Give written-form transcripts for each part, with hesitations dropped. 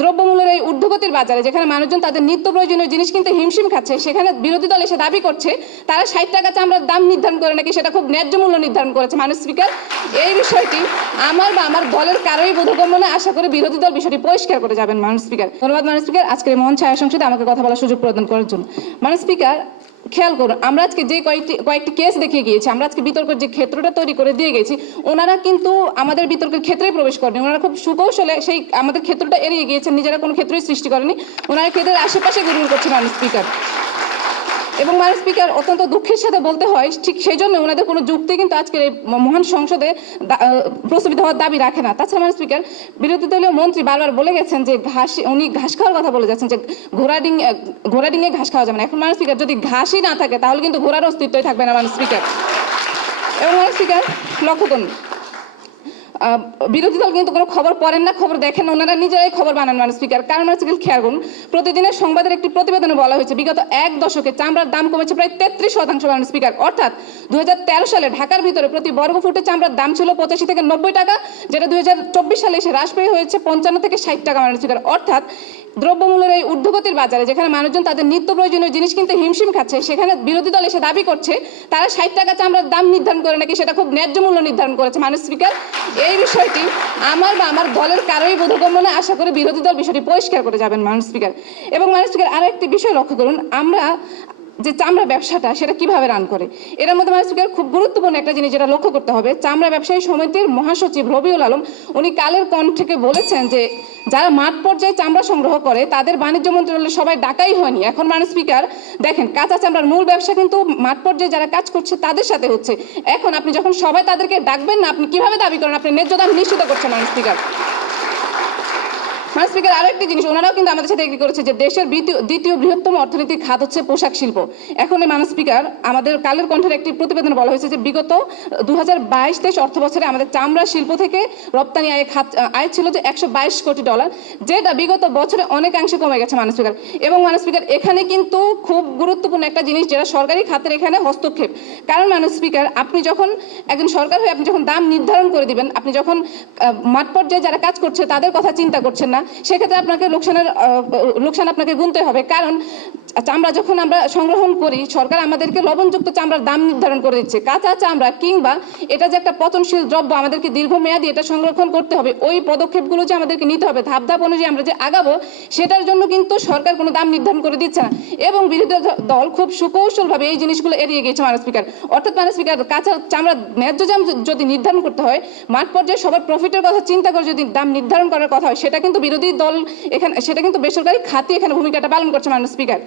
দ্রব্যমূল্যের এই ঊর্ধ্বগতির বাজারে যেখানে মানুষজন তাদের নিত্য প্রয়োজনীয় জিনিস কিনতে হিমশিম খাচ্ছে, সেখানে বিরোধী দল এসে দাবি করছে তারা 60 টাকা চামড়ার দাম নির্ধারণ করে নাকি সেটা খুব ন্যায্য মূল্য নির্ধারণ করেছে। মাননীয় স্পিকার, এই বিষয়টি আমার বা আমার দলের কারোই বোধগম্য না। আশা করি বিরোধী দল বিষয়টি পরিষ্কার করে যাবেন। মাননীয় স্পিকার, ধন্যবাদ। মাননীয় স্পিকার, আজকের মহান ছায়া সংসদে আমাকে কথা বলার সুযোগ প্রদান করার জন্য। মাননীয় স্পিকার, খেয়াল করুন, আমরা আজকে যে কয়েকটি কেস দেখিয়ে গিয়েছি, আমরা আজকে বিতর্কের যে ক্ষেত্রটা তৈরি করে দিয়ে গেছি, ওনারা কিন্তু আমাদের বিতর্কের ক্ষেত্রেই প্রবেশ করেনি। ওনারা খুব সুকৌশলে সেই আমাদের ক্ষেত্রটা এড়িয়ে গিয়েছেন, নিজেরা কোনো ক্ষেত্রেই সৃষ্টি করেনি। ওনারা ক্ষেত্রের আশেপাশে ঘুরঘুর করছে। মাননীয় স্পিকার, এবং মাননীয় স্পিকার, অত্যন্ত দুঃখের সাথে বলতে হয়, ঠিক সেই জন্য ওনাদের কোনো যুক্তি কিন্তু আজকের এই মহান সংসদে প্রস্তাবিত হওয়ার দাবি রাখে না। তাছাড়া মাননীয় স্পিকার, বিরোধী দলীয় মন্ত্রী বারবার বলে গেছেন যে উনি ঘাস খাওয়ার কথা বলে যাচ্ছেন, যে ঘোড়া ডিঙে ঘাস খাওয়া যাবে না। এখন মাননীয় স্পিকার, যদি ঘাসই না থাকে তাহলে কিন্তু ঘোড়ার অস্তিত্বই থাকবে না। মাননীয় স্পিকার, এবং মাননীয় স্পিকার, লক্ষ্য করুন, বিরোধী দল কিন্তু কোনো খবর পড়েন না, খবর দেখেন, ওনারা নিজেরাই খবর বানান। মাননীয় স্পিকার, কারণ হচ্ছে খেয়াল করুন, প্রতিদিনের সংবাদের একটি প্রতিবেদনে বলা হয়েছে বিগত এক দশকে চামড়ার দাম কমেছে প্রায় 33%। মাননীয় স্পিকার, অর্থাৎ 2013 সালে ঢাকার ভিতরে প্রতি বর্গফুটে চামড়ার দাম ছিল 85 থেকে 90 টাকা, যেটা 2024 সালে এসে হ্রাস পেয়ে হয়েছে 55 থেকে 60 টাকা। মাননীয় স্পিকার, অর্থাৎ দ্রব্যমূল্যের এই ঊর্ধ্বগতির বাজারে যেখানে মানুষজন তাদের নিত্য প্রয়োজনীয় জিনিস কিনতে হিমশিম খাচ্ছে, সেখানে বিরোধী দল এসে দাবি করছে তারা 60 টাকা চামড়ার দাম নির্ধারণ করে নাকি সেটা খুব ন্যায্য মূল্য নির্ধারণ করেছে। মাননীয় স্পিকার, এই বিষয়টি আমার বা আমার দলের কারোই বোধগম্য না। আশা করি বিরোধী দল বিষয়টি পরিষ্কার করে যাবেন। মাননীয় স্পিকার, এবং মাননীয় স্পিকার, আরো একটি বিষয় লক্ষ্য করুন, আমরা যে চামড়া ব্যবসাটা সেটা কিভাবে রান করে, এর মধ্যে মাননীয় স্পিকার খুব গুরুত্বপূর্ণ একটা জিনিস যেটা লক্ষ্য করতে হবে। চামড়া ব্যবসায়ী সমিতির মহাসচিব রবিউল আলম উনি কালের কণ্ঠে বলেছেন যে যারা মাঠ পর্যায়ে চামড়া সংগ্রহ করে তাদের বাণিজ্য মন্ত্রণালয়ে সবাই ডাকাই হয়নি। এখন মাননীয় স্পিকার দেখেন, কাঁচা চামড়ার মূল ব্যবসা কিন্তু মাঠ পর্যায়ে যারা কাজ করছে তাদের সাথে হচ্ছে। এখন আপনি যখন সবাই তাদেরকে ডাকবেন না, আপনি কিভাবে দাবি করেন আপনি ন্যায্য দাম নিশ্চিত করছেন। মাননীয় স্পিকার, মাননীয় স্পিকার, আরো একটি জিনিস ওনারাও কিন্তু আমাদের সাথে এগ্রি করেছে যে দেশের দ্বিতীয় বৃহত্তম অর্থনৈতিক খাত হচ্ছে পোশাক শিল্প। এখন মাননীয় স্পিকার, আমাদের কালের কণ্ঠের একটি প্রতিবেদনে বলা হয়েছে যে বিগত 2022-23 অর্থ বছরে আমাদের চামড়া শিল্প থেকে রপ্তানি আয় ছিল যে $122 কোটি, যেটা বিগত বছরে অনেকাংশে কমে গেছে। মাননীয় স্পিকার, এবং মাননীয় স্পিকার, এখানে কিন্তু খুব গুরুত্বপূর্ণ একটা জিনিস যেটা সরকারি খাতের এখানে হস্তক্ষেপ। কারণ মাননীয় স্পিকার, আপনি যখন একজন সরকার হয়ে আপনি যখন দাম নির্ধারণ করে দিবেন, আপনি যখন মাঠ পর্যায়ে যারা কাজ করছে তাদের কথা চিন্তা করছেন না, সেক্ষেত্রে আপনাকে লোকসান আপনাকে গুনতে হবে। কারণ চামড়া যখন আমরা সংগ্রহণ করি, সরকার আমাদেরকে লবণযুক্ত চামড়ার দাম নির্ধারণ করে দিচ্ছে। কাঁচা চামড়া কিংবা এটা যে একটা পচনশীল দ্রব্য, আমাদেরকে দীর্ঘমেয়াদী এটা সংরক্ষণ করতে হবে, ওই পদক্ষেপগুলো যে আমাদেরকে নিতে হবে, ধাপ ধাপ অনুযায়ী আমরা যে আগাবো, সেটার জন্য কিন্তু সরকার কোনো দাম নির্ধারণ করে দিচ্ছে না। এবং বিরোধী দল খুব সুকৌশলভাবে এই জিনিসগুলো এড়িয়ে গিয়েছে। মাননীয় স্পিকার, অর্থাৎ মাননীয় স্পিকার, কাঁচা চামড়া ন্যায্য দাম যদি নির্ধারণ করতে হয়, মাঠ পর্যায়ে সবার প্রফিটের কথা চিন্তা করে যদি দাম নির্ধারণ করার কথা হয়, সেটা কিন্তু বিরোধী দল এখানে, সেটা কিন্তু বেসরকারি খাতই এখানে ভূমিকাটা পালন করছে। মাননীয় স্পিকার,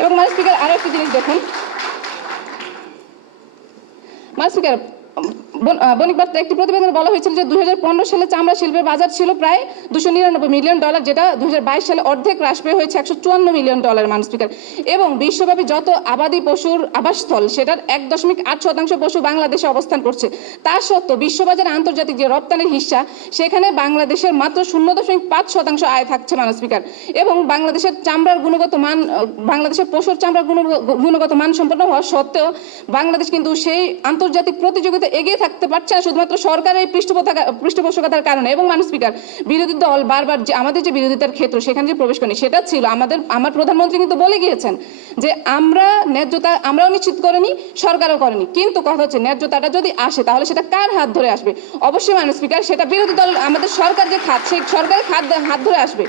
এবং মাননীয় স্পিকার, আরো একটি জিনিস দেখুন। মাননীয় স্পিকার, বণিক বার্তা একটি প্রতিবেদনে বলা হয়েছিল যে 2015 সালে চামড়া শিল্পের বাজার ছিল প্রায় $299 মিলিয়ন, যেটা 2022 সালে অর্ধেক হ্রাস পেয়ে হয়েছে $154 মিলিয়ন। মাননীয় স্পিকার, এবং বিশ্বব্যাপী যত আবাদি পশুর আবাসস্থল সেটার 1.8% পশু বাংলাদেশে অবস্থান করছে। তা সত্ত্বেও বিশ্ববাজারে আন্তর্জাতিক যে রপ্তানির হিস্সা, সেখানে বাংলাদেশের মাত্র 0.5% আয় থাকছে। মাননীয় স্পিকার, এবং বাংলাদেশের চামড়ার গুণগত মান, বাংলাদেশের পশুর চামড়ার গুণগত মান সম্পন্ন হওয়া সত্ত্বেও বাংলাদেশ কিন্তু সেই আন্তর্জাতিক প্রতিযোগিতা এগিয়ে থাকতে পারছে না শুধুমাত্র সরকারের পৃষ্ঠপোষকতার কারণে। এবং মাননীয় স্পিকার, বিরোধী দল বারবার যে আমাদের যে বিরোধিতার ক্ষেত্র সেখানে যে প্রবেশ করেনি, সেটা ছিল আমার প্রধানমন্ত্রী কিন্তু বলে গিয়েছেন যে আমরা ন্যায্যতা আমরাও নিশ্চিত করিনি, সরকারও করেনি, কিন্তু কথা হচ্ছে ন্যায্যতাটা যদি আসে তাহলে সেটা কার হাত ধরে আসবে? অবশ্যই মাননীয় স্পিকার, সেটা বিরোধী দল, আমাদের সরকার যে খাত, সেই সরকারের হাত ধরে আসবে।